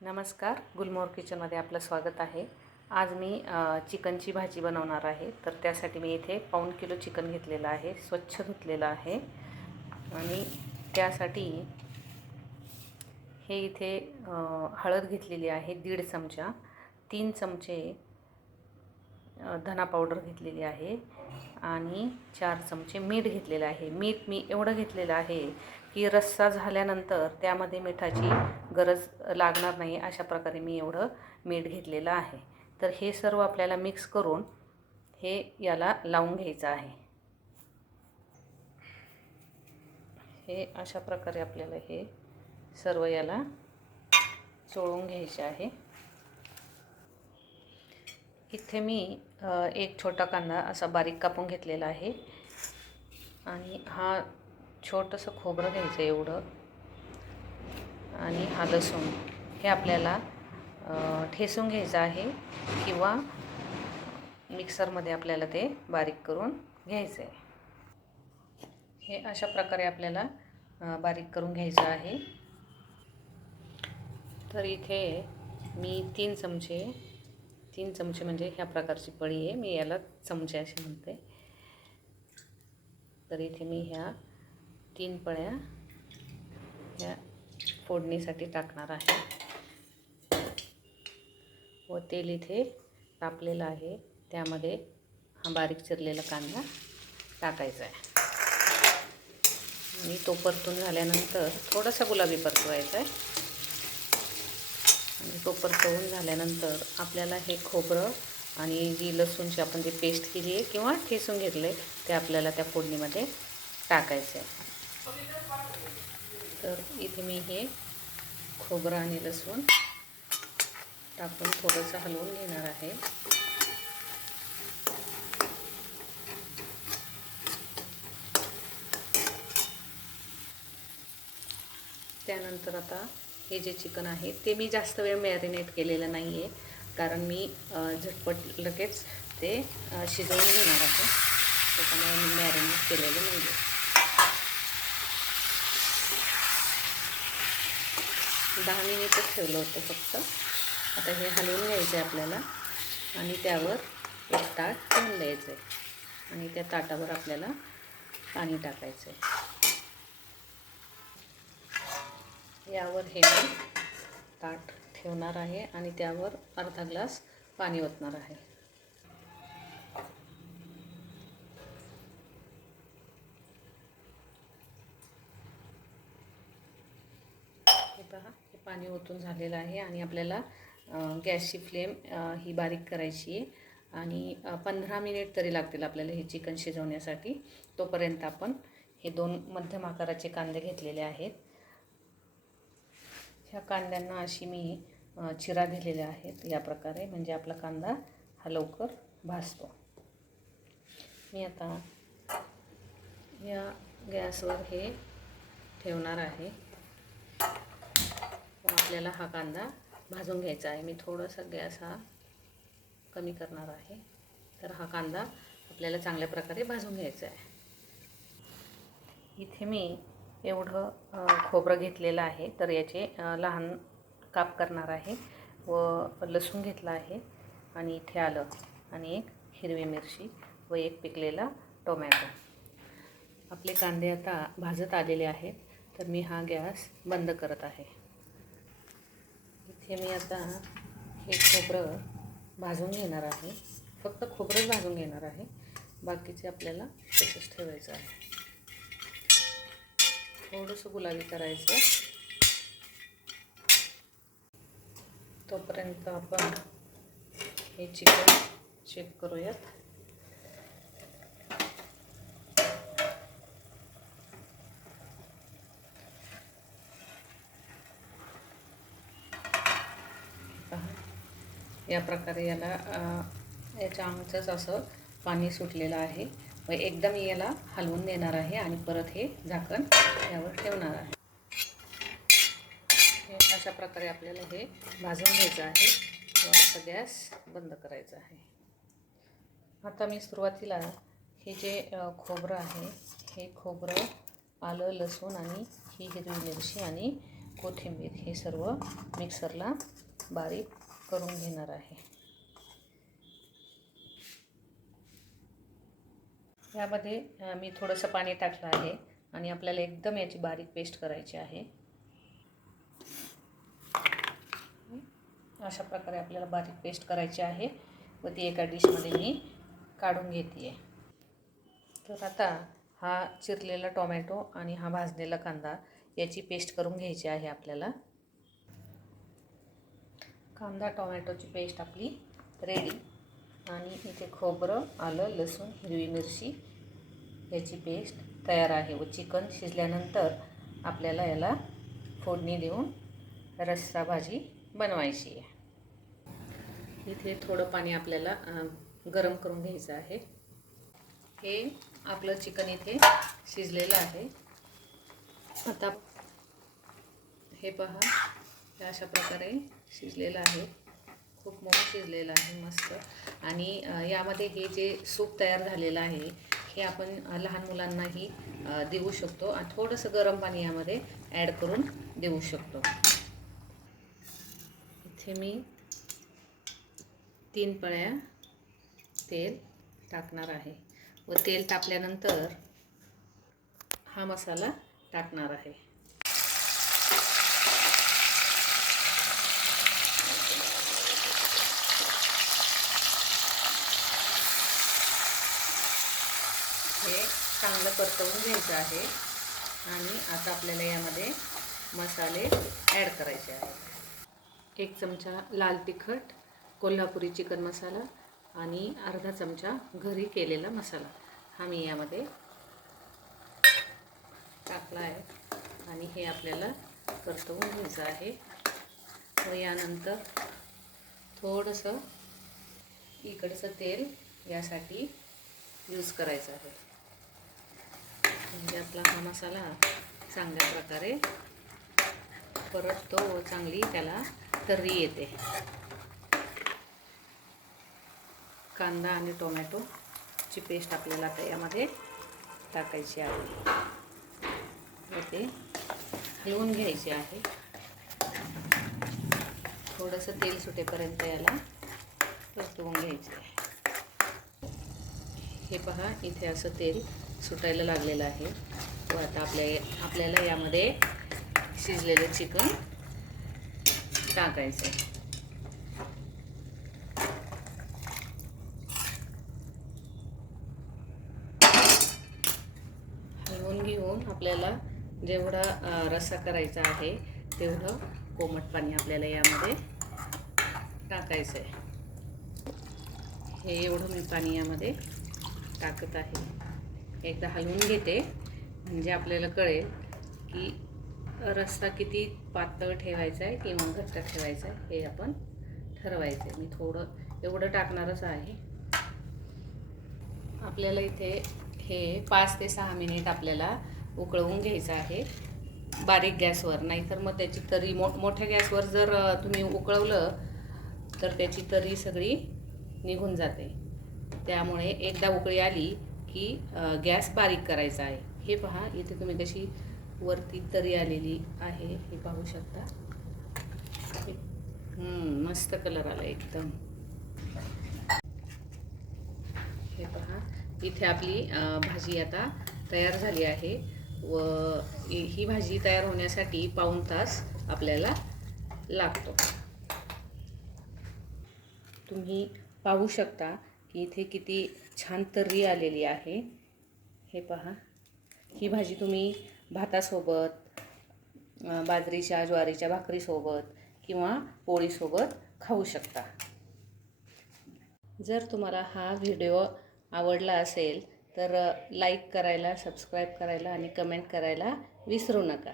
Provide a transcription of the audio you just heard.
नमस्कार, गुलमोहर किचनमध्ये आपलं स्वागत आहे। आज मी चिकनची भाजी बनवणार आहे। तर त्यासाठी मी इथे पाऊण किलो चिकन घेतलेलं आहे, स्वच्छ धुतलेलं आहे। आणि त्यासाठी हे इथे हळद घेतलेली आहे 1.5 चमचा, 3 चमचे धना पावडर घेतलेली आहे आणि 4 चमचे मीठ घेतलेलं आहे। मीठ मी एवढं घेतलेलं आहे की रस्सा झाल्यानंतर त्यामध्ये मिठाची गरज लागणार नाही, अशा प्रकारे मी एवढं मीठ घेतलेलं आहे। तर हे सर्व आपल्याला मिक्स करून हे याला लावून घ्यायचं आहे। हे अशा प्रकारे आपल्याला हे सर्व याला चोळून घ्यायचे आहे। इथे मी एक छोटा कांदा असा बारीक कापून घेतलेला आहे आणि हा छोटंसं खोबरं घ्यायचं एवढं, आणि हा लसूण हे आपल्याला ठेचून घ्यायचं आहे किंवा मिक्सरमध्ये आपल्याला ते बारीक करून घ्यायचं आहे। हे अशा प्रकारे आपल्याला बारीक करून घ्यायचं आहे। तर इथे मी 3 चमचे म्हणजे ह्या प्रकारची पळी आहे, मी याला चमचे असे म्हणते। तर इथे मी ह्या 3 पळ्या ह्या फोडणीसाठी टाकणार आहे व तेल इथे तापलेलं आहे, त्यामध्ये हा बारीक चिरलेला कांदा टाकायचा आहे आणि तो परतून झाल्यानंतर थोडासा गुलाबी परतवायचा आहे। आणि तो परतवून झाल्यानंतर आपल्याला हे खोबरं आणि जी लसूणची आपण जी पेस्ट केली आहे किंवा ठेचून घेतले ते आपल्याला त्या फोडणीमध्ये टाकायचं आहे। तर इथे मी हे खोबरं आणि लसूण टाकून थोडंसं हलवून घेणार आहे। त्यानंतर आता हे जे चिकन आहे ते मी जास्त वेळ मॅरिनेट केलेलं नाही आहे, कारण मी झटपट लगेच ते शिजवून घेणार आहे, त्याच्यामुळे मी मॅरिनेट केलेलं नाही आहे। 10 मिनिटच ठेवलं होतं फक्त। आता हे हलवून घ्यायचं आहे आपल्याला आणि त्यावर एक ताट ठेवून द्यायचं आहे आणि त्या ताटावर आपल्याला पाणी टाकायचं आहे। यावर हे मी ताट ठेवणार आहे आणि त्यावर अर्धा ग्लास पाणी ओतणार आहे। हे पहा, हे पाणी ओतून झालेलं आहे आणि आपल्याला गॅसची फ्लेम ही बारीक करायची आहे आणि 15 मिनिट तरी लागतील आपल्याला हे चिकन शिजवण्यासाठी। तोपर्यंत आपण हे 2 मध्यम आकाराचे कांदे घेतलेले आहेत। ह्या कांद्यांना अशी मी चिरा दिलेल्या आहेत या प्रकारे, म्हणजे आपला कांदा हा लवकर भाजतो। मी आता या गॅसवर हे ठेवणार आहे व आपल्याला हा कांदा भाजून घ्यायचा आहे। मी थोडासा गॅस हा कमी करणार आहे, तर हा कांदा आपल्याला चांगल्या प्रकारे भाजून घ्यायचा आहे। इथे मी एवढं खोबरं घेतलेलं आहे, तर याचे लहान काप करणार आहे व लसूण घेतला आहे आणि इथे आलं आणि एक हिरवी मिरची व एक पिकलेला टोमॅटो। आपले कांदे आता भाजत आलेले आहेत, तर मी हा गॅस बंद करत आहे। इथे मी आता हे खोबरं भाजून घेणार आहे, फक्त खोबरंच भाजून घेणार आहे, बाकीचे आपल्याला तसंच ठेवायचं आहे। थोडंसं गुलाबी करायचं, तोपर्यंत आपण हे चिकन चेक करूयात। या प्रकारे याला याच्या अंगचंच असं पाणी सुटलेलं आहे व एकदम याला हलवून देणार आहे आणि परत हे झाकण यावर ठेवणार आहे। हे अशा प्रकारे आपल्याला हे भाजून घ्यायचं आहे व आता गॅस बंद करायचा आहे। आता मी सुरुवातीला हे जे खोबरं आहे, हे खोबरं, आलं, लसूण आणि ही हिरवी मिरची आणि कोथिंबीर हे सर्व मिक्सरला बारीक करून घेणार आहे. यामध्ये मी थोडंसं पाणी टाकलं आहे आणि आपल्याला एकदम याची बारीक पेस्ट करायची आहे. अशा प्रकारे आपल्याला बारीक पेस्ट करायची आहे व ती एका डिशमध्ये मी काढून घेते आहे. तर आता हा चिरलेला टोमॅटो आणि हा भाजलेला कांदा याची पेस्ट करून घ्यायची आहे आपल्याला. कांदा टोमॅटोची पेस्ट आपली रेडी. आणि इथे खोबरं, आलं, लसूण, हिरवी मिरची याची पेस्ट तयार आहे व चिकन शिजल्यानंतर आपल्याला याला फोडणी देऊन रस्सा भाजी बनवायची आहे. इथे थोडं पाणी आपल्याला गरम करून घ्यायचं आहे. हे आपलं चिकन इथे शिजलेलं आहे. आता हे पहा, हे अशा प्रकारे शिजलेलं आहे. खूप मोठं शिजलेलं आहे मस्त. आणि यामध्ये हे जे सूप तयार झालेलं आहे हे आपण लहान मुलांनाही देऊ शकतो आणि थोडंसं गरम पाणी यामध्ये ॲड करून देऊ शकतो. इथे मी 3 पळ्या तेल टाकणार आहे व तेल तापल्यानंतर हा मसाला टाकणार आहे. हे चांगलं परतवून घ्यायचं आहे आणि आता आपल्याला यामध्ये मसाले ॲड करायचे आहेत. 1 चमचा लाल तिखट, कोल्हापुरी चिकन मसाला आणि अर्धा चमचा घरी केलेला मसाला हा मी यामध्ये टाकला आहे. आणि हे आपल्याला परतवून घ्यायचं आहे व यानंतर थोडंसं इकडचं तेल यासाठी यूज करायचं आहे. म्हणजे आपला हा मसाला चांगल्या प्रकारे परततो व चांगली त्याला तर्री येते. कांदा आणि टोमॅटोची पेस्ट आपल्याला आता यामध्ये टाकायची आहे व ते हलवून घ्यायचे आहे. थोडंसं तेल सुटेपर्यंत याला परतवून घ्यायचे आहे. हे पहा, इथे असं तेल सुटायला लागलेलं आहे व आता आपल्याला यामध्ये शिजलेलं चिकन टाकायचं आहे. हलवून घेऊन आपल्याला जेवढा रस्सा करायचा आहे तेवढं कोमट पाणी आपल्याला यामध्ये टाकायचं आहे. हे एवढं मी पाणी यामध्ये टाकत आहे. एकदा हलवून घेते म्हणजे आपल्याला कळेल की रस्सा किती पातळ ठेवायचा आहे किंवा घट्ट ठेवायचा आहे हे आपण ठरवायचं आहे. मी थोडं एवढं टाकणारच आहे. आपल्याला इथे हे 5 ते 6 मिनिट आपल्याला उकळवून घ्यायचं आहे बारीक गॅसवर. नाहीतर मग त्याची तरी मोठ्या गॅसवर जर तुम्ही उकळवलं तर त्याची तरी सगळी निघून जाते. त्यामुळे एकदा उकळी आली की गॅस बारीक करायचा आहे. हे पहा, इथे तुम्ही कशी वरती तरी आलेली आहे हे पाहू शकता. मस्त कलर आला एकदम. हे पहा, इथे आपली भाजी आता तयार झाली आहे व ही भाजी तयार होण्यासाठी पाऊण तास आपल्याला लागतो. तुम्ही पाहू शकता की इथे किती छान तर्री आलेली आहे. हे पहा, ही भाजी तुम्ही भातासोबत, बाजरीच्या ज्वारीच्या भाकरीसोबत किंवा पोळीसोबत खाऊ शकता. जर तुम्हाला हा व्हिडिओ आवडला असेल तर लाईक करायला, सबस्क्राईब करायला आणि कमेंट करायला विसरू नका.